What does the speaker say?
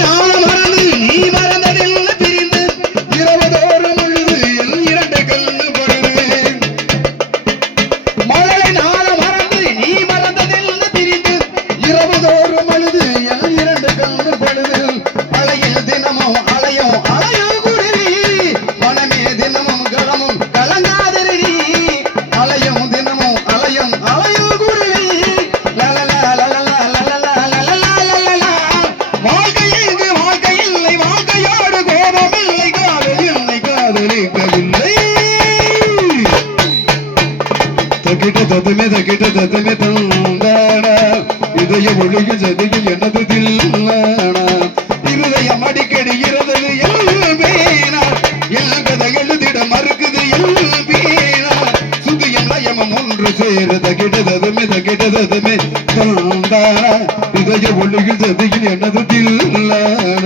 நாள வாழ்க்கையோடு கோபம் இல்லை காதல் இதய ஒழுகு சதுகி எனது தில்லானா இருதயம் அடிக்கடி இருந்தது எல் வீணா எல் கதை எழுதிட மறுக்குது எல் வீணா சுதியம் லயமம் ஒன்று சேர தக்கிட்ட தத்துமே தக்கிட்ட தத்துமே தந்தான இதய ஒழுகு சதுகி எனது தில்லானா